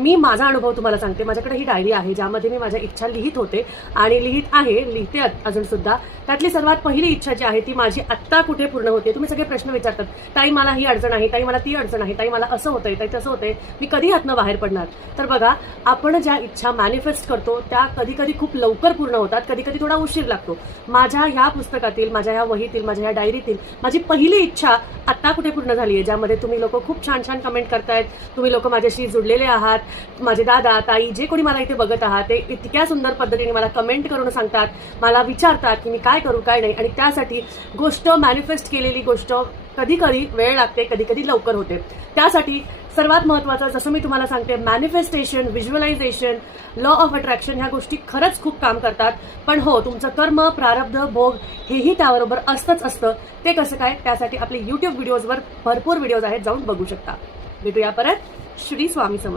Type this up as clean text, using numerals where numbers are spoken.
मी माझा अनुभव तुम्हाला सांगते. माझ्याकडे ही डायरी आहे ज्यामध्ये मी माझ्या इच्छा लिहित होते आणि लिहिते अजून सुद्धा. त्यातली सर्वात पहिली इच्छा जी आहे ती माझी आत्ता कुठे पूर्ण होते. तुम्ही सगळे प्रश्न विचारतात, ताई मला ही अडचण आहे, ताई मला ती अडचण आहे, ताई मला असं होतंय, ताई तसं होतंय, मी कधी यातनं बाहेर पडणार. तर बघा, आपण ज्या इच्छा मॅनिफेस्ट करतो त्या कधी कधी खूप लवकर पूर्ण होतात, कधी कधी थोडा उशीर लागतो. माझ्या ह्या पुस्तकातील, माझ्या ह्या वहीतील, माझ्या ह्या डायरीतील माझी पहिली इच्छा आत्ता कुठे पूर्ण झाली आहे, ज्यामध्ये तुम्ही लोक खूप छान छान कमेंट करतायत. तुम्ही लोक माझ्याशी जुडलेले आहात. माझे दादा ताई जे कोणी मला इथे बघत आहात ते इतक्या सुंदर पद्धतीने मला कमेंट करून सांगतात, मला विचारतात की मी काय करू काय नाही. आणि त्यासाठी गोष्ट मॅनिफेस्ट केलेली गोष्ट कधी कधी वेळ लागते, कधी कधी लवकर होते. त्यासाठी सर्वात महत्त्वाचं, जसं मी तुम्हाला सांगते, manifestation, visualisation, law of attraction ह्या गोष्टी खरंच खूप काम करतात. पण हो, तुमचं कर्म, प्रारब्ध, भोग हेही त्याबरोबर असतं. ते कसं काय, त्यासाठी आपले YouTube व्हिडिओजवर भरपूर व्हिडिओज आहेत, जाऊन बघू शकता. भेटूया परत. श्री स्वामी समर्थ.